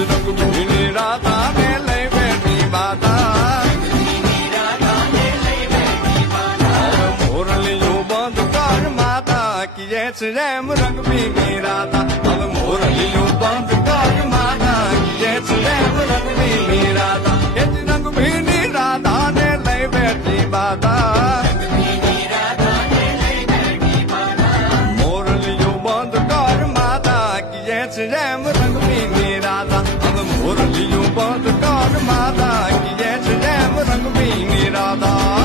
રંગ ભીની રાધા ને લઈ બેઠી માતા મોરલિયું બંધ કર માતા કીએ છે જેમ રંગ ભીની રાધા હવે મોરલિયું બંધ કર માતા કીએ છે જેમ રંગ ભીની રાધા એ જ રંગ ભીની રાધા ને લઈ બેઠી માતા મોરલિયું બંધ કર માતા કીએ છે જેમ રંગ ભીની રાધા હવે મોરલિયું બંધ કર માતા કીએ છે જેમ રંગ ભીની રાધા